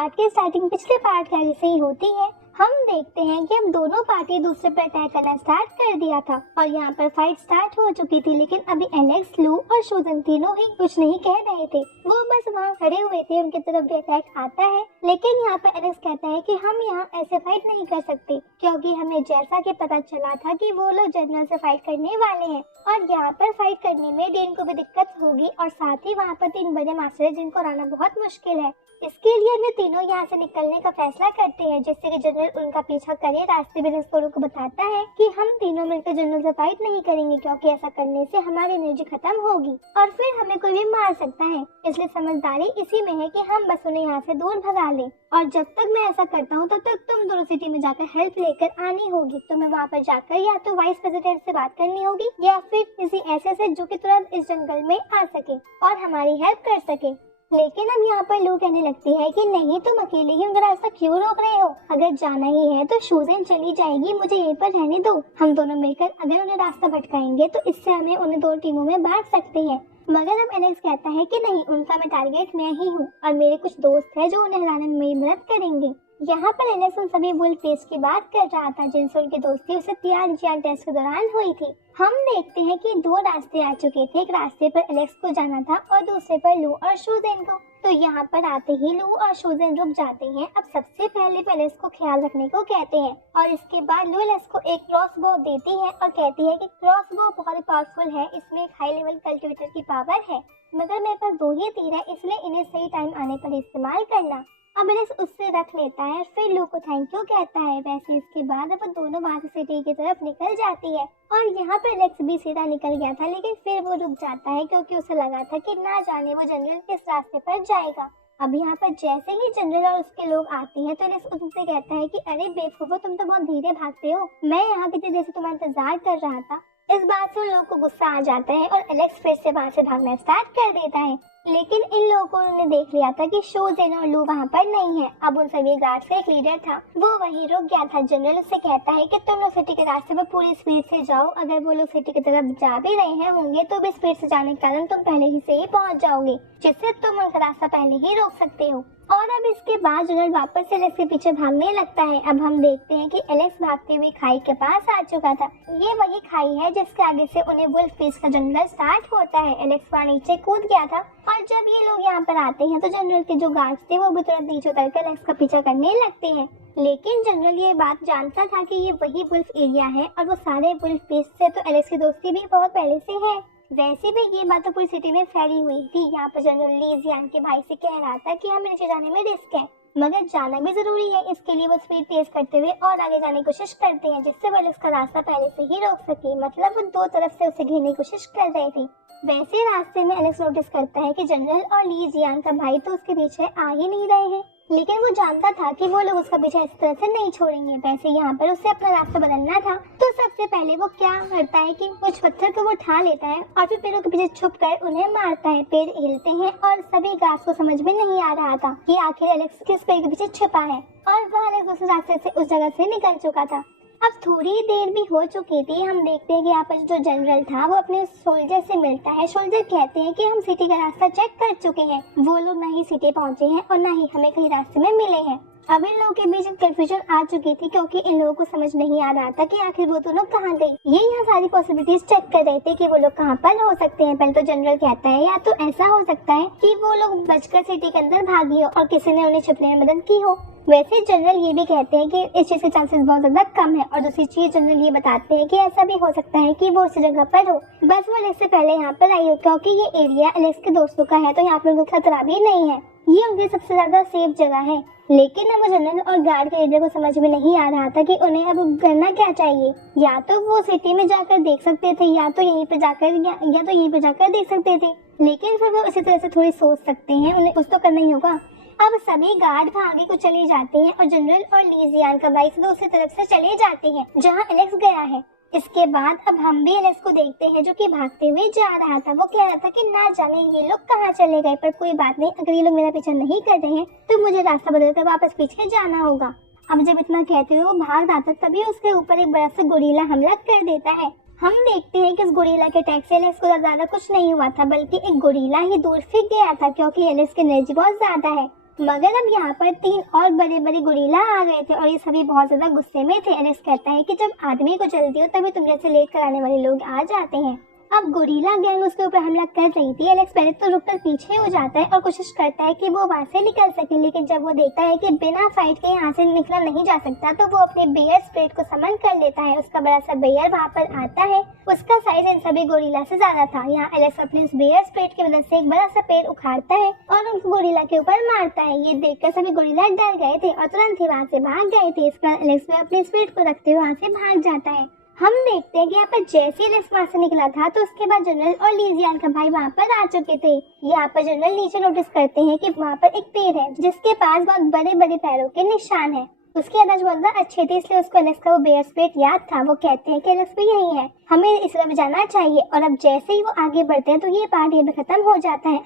Part की starting पिछले part के आगे से ही होती है। हम देखते हैं कि अब दोनों पार्टी दूसरे पर अटैक करना स्टार्ट कर दिया था और यहाँ पर फाइट स्टार्ट हो चुकी थी, लेकिन अभी एलेक्स, लू और शूजन तीनों ही कुछ नहीं कह रहे थे। वो बस वहाँ खड़े हुए थे, उनकी तरफ भी अटैक आता है, लेकिन यहाँ पर एलेक्स कहता है कि हम यहाँ ऐसे फाइट नहीं कर सकते क्योंकि हमें जैसा कि पता चला था कि वो लोग जनरल से फाइट करने वाले हैं और यहाँ पर फाइट करने में डीन को भी दिक्कत होगी और साथ ही वहाँ पर 3 बड़े मास्टर हैं जिनको हराना बहुत मुश्किल है। इसके लिए वे तीनों यहाँ से निकलने का फैसला करते हैं, जिससे कि जनरल उनका पीछा करे। रास्ते में दोनों को बताता है कि हम तीनों मिलकर जनरल से फाइट नहीं करेंगे क्योंकि ऐसा करने से हमारी एनर्जी खत्म होगी और फिर हमें कोई भी मार सकता है, इसलिए समझदारी इसी में है कि हम बस उन्हें यहाँ से दूर भगा लें। और जब तक मैं ऐसा करता हूँ तब तक तुम दोनों सिटी में जाकर हेल्प लेकर आनी होगी। तुम्हें वहाँ पर जाकर या तो वाइस प्रेसिडेंट से बात करनी होगी या फिर किसी ऐसे से जो कि तुरंत इस जंगल में आ सके और हमारी हेल्प कर सके। लेकिन अब यहाँ पर लू कहने लगती है कि नहीं, तुम अकेले ही उनका रास्ता क्यों रोक रहे हो? अगर जाना ही है तो शूजन चली जाएगी, मुझे यहीं पर रहने दो। हम दोनों मिलकर अगर उन्हें रास्ता भटकाएंगे तो इससे हमें उन्हें 2 टीमों में बांट सकते हैं। मगर अब एलेक्स कहता है कि नहीं, उनका मैं टारगेट मैं ही हूँ और मेरे कुछ दोस्त हैं जो उन्हें हराने में मेरी मदद करेंगे। यहाँ पर एलेक्स उन सभी वुल्फ फेस की बात कर रहा था जिनसे उनकी दोस्ती उसे तियान टेस्ट के दौरान हुई थी। हम देखते हैं कि 2 रास्ते आ चुके थे, एक रास्ते पर एलेक्स को जाना था और दूसरे पर लू और शूजन को। तो यहाँ पर आते ही लू और शूजन रुक जाते हैं। अब सबसे पहले एलेक्स को ख्याल रखने को कहते हैं और इसके बाद लू एलेक्स को एक क्रॉसबो देती है और कहती है कि क्रॉसबो बहुत पावरफुल है, इसमें एक हाई लेवल कल्टिवेटर की पावर है, मगर मेरे पास 2 ही तीर है, इसलिए इन्हें सही टाइम आने पर इस्तेमाल करना। अब एलेक्स उससे रख लेता है, फिर लू को थैंक यू कहता है। वैसे इसके बाद अब दोनों वहां से सिटी की तरफ निकल जाती है और यहाँ पर एलेक्स भी सीधा निकल गया था, लेकिन फिर वो रुक जाता है क्योंकि उसे लगा था कि ना जाने वो जनरल किस रास्ते पर जाएगा। अब यहाँ पर जैसे ही जनरल और उसके लोग आते हैं तो एलेक्स उनसे कहता है कि अरे बेवकूफो, तुम तो बहुत धीरे भागते हो, मैं यहाँ कितनी देर से तुम्हारा इंतजार कर रहा था। इस बात से उन लोगों को गुस्सा आ जाता है और एलेक्स फिर से वहाँ से भागना स्टार्ट कर देता है, लेकिन इन लोगों ने देख लिया था कि शूजन और लू वहाँ पर नहीं है। अब उन सभी गार्ड्स का एक लीडर था, वो वहीं रुक गया था। जनरल उससे कहता है कि तुम लोग सिटी के रास्ते पर पूरी स्पीड से जाओ, अगर वो लोग सिटी की तरफ जा भी रहे हैं होंगे तो भी स्पीड से जाने के कारण तुम पहले ही से ही पहुँच जाओगे, जिससे तुम उनका रास्ता पहले ही रोक सकते हो। और अब इसके बाद जनरल वापस से एलेक्स के पीछे भागने लगता है। अब हम देखते हैं कि एलेक्स भागते हुए खाई के पास आ चुका था। ये वही खाई है जिसके आगे से उन्हें वुल्फ फेस का जंगल स्टार्ट होता है। एलेक्स वहाँ नीचे कूद गया था और जब ये लोग यहाँ पर आते हैं तो जनरल के जो गार्ड्स थे वो भी तुरंत नीचे उतर कर एलेक्स का पीछा करने लगते हैं। लेकिन जनरल ये बात जानता था कि ये वही वुल्फ एरिया है और वो सारे वुल्फ फेस से तो एलेक्स की दोस्ती भी बहुत पहले से है। वैसे भी ये बात तो पूरी सिटी में फैली हुई थी। यहाँ पर जनरल ली जियान के भाई से कह रहा था कि हमें नीचे जाने में रिस्क है, मगर जाना भी जरूरी है। इसके लिए वो स्पीड तेज करते हुए और आगे जाने की कोशिश करते हैं, जिससे वो उसका रास्ता पहले से ही रोक सके। मतलब वो 2 तरफ से उसे घेरने की कोशिश कर रहे थे। वैसे रास्ते में एलेक्स नोटिस करता है कि जनरल और ली जियान का भाई तो उसके पीछे आ ही नहीं रहे हैं, लेकिन वो जानता था कि वो लोग उसका पीछा इस तरह से नहीं छोड़ेंगे। वैसे यहाँ पर उसे अपना रास्ता बदलना था, तो सबसे पहले वो क्या करता है कि कुछ पत्थर को वो उठा लेता है और फिर पेड़ों के पीछे छुप कर उन्हें मारता है। पेड़ हिलते हैं और सभी गार्ड्स को समझ में नहीं आ रहा था कि आखिर एलेक्स किस पेड़ के पीछे छुपा है और वह एलेक्स दूसरे रास्ते से उस जगह से निकल चुका था। अब थोड़ी देर भी हो चुकी थी। हम देखते हैं कि यहाँ पर जो जनरल था वो अपने सोल्जर से मिलता है। सोल्जर कहते हैं कि हम सिटी का रास्ता चेक कर चुके हैं, वो लोग ना ही सिटी पहुँचे हैं और ना ही हमें कहीं रास्ते में मिले हैं। अब इन लोगों के बीच कंफ्यूजन आ चुकी थी क्योंकि इन लोगों को समझ नहीं आ रहा था कि आखिर वो दोनों कहाँ गए। ये यहाँ सारी पॉसिबिलिटीज चेक कर रहे थे कि वो लोग कहाँ पर हो सकते हैं। पहले तो जनरल कहता है या तो ऐसा हो सकता है कि वो लोग बचकर सिटी के अंदर भागी हो और किसी ने उन्हें छुपने में मदद की हो। वैसे जनरल ये भी कहते हैं कि इस चीज के चांसेस बहुत ज्यादा कम है। और दूसरी चीज जनरल ये बताते हैं कि ऐसा भी हो सकता है कि वो उस जगह पर हो, बस वो एलेक्स से पहले यहाँ पर आई हो, क्योंकि ये एरिया एलेक्स के दोस्तों का है तो यहाँ पर उनको खतरा भी नहीं है, ये उनकी सबसे ज्यादा सेफ जगह है। लेकिन अब जनरल और गार्ड के लीडर को समझ में नहीं आ रहा था कि उन्हें अब करना क्या चाहिए। या तो वो सिटी में जाकर देख सकते थे या तो यहीं पे जाकर देख सकते थे, लेकिन फिर वो इसी तरह से थोड़ी सोच सकते हैं, उन्हें कुछ तो करना ही होगा। अब सभी गार्ड आगे को चले जाते हैं और जनरल और ली जियान का भाई दूसरी तरफ से चले जाते हैं जहाँ एलेक्स गया है। इसके बाद अब हम भी एलेक्स को देखते हैं जो कि भागते हुए जा रहा था। वो कह रहा था कि ना जाने ये लोग कहाँ चले गए, पर कोई बात नहीं, अगर ये लोग मेरा पीछा नहीं कर रहे हैं तो मुझे रास्ता बदलकर वापस पीछे जाना होगा। अब जब इतना कहते हुए वो भाग रहा था तभी उसके ऊपर एक बड़ा सा गोरिल्ला हमला कर देता है। हम देखते हैं कि इस गोरिल्ला के अटैक से एलेक्स को ज्यादा कुछ नहीं हुआ था, बल्कि एक गोरिल्ला ही दूर फेंक गया था क्योंकि एलेक्स की एनर्जी बहुत ज्यादा है। मगर अब यहाँ पर 3 और बड़े बड़े गोरिल्ला आ गए थे और ये सभी बहुत ज्यादा गुस्से में थे। एलेक्स कहता है कि जब आदमी को जल्दी हो तभी तुम जैसे लेट कराने वाले लोग आ जाते हैं। अब गोरिल्ला गैंग उसके ऊपर हमला कर रही थी। एलेक्स पहले तो रुककर पीछे हो जाता है और कोशिश करता है कि वो वहाँ से निकल सके, लेकिन जब वो देखता है कि बिना फाइट के यहाँ से निकला नहीं जा सकता तो वो अपने बेयर स्प्रेड को समन कर लेता है। उसका बड़ा सा बेयर वहाँ पर आता है। उसका साइज इन सभी गोरिल्ला से ज्यादा था। यहाँ एलेक्स अपने उस बेयर स्प्रेड की मदद से एक बड़ा सा पेड़ उखाड़ता है और उस गोरिल्ला के ऊपर मारता है। ये देखकर सभी गोरिल्ला डर गए थे और तुरंत ही वहाँ से भाग गए थे। इस पर एलेक्स भी अपने स्प्रेड को रखते हुए वहाँ से भाग जाता है। हम देखते हैं कि यहाँ पर जैसे एलेक्स वहाँ से निकला था तो उसके बाद जनरल और लीजियन का भाई वहाँ पर आ चुके थे। यहाँ पर जनरल नीचे नोटिस करते हैं कि वहाँ पर एक पेड़ है जिसके पास बहुत बड़े बड़े पैरों के निशान है। उसकी अंदाज बहुत ज्यादा अच्छे थे, इसलिए उसको एलेक्स का वो बेयर स्प्रेड याद था। वो कहते हैं कि एलेक्स भी यही है, हमें इस तरफ जाना चाहिए। और अब जैसे ही वो आगे बढ़ते हैं तो ये पार्ट ये भी खत्म हो जाता है।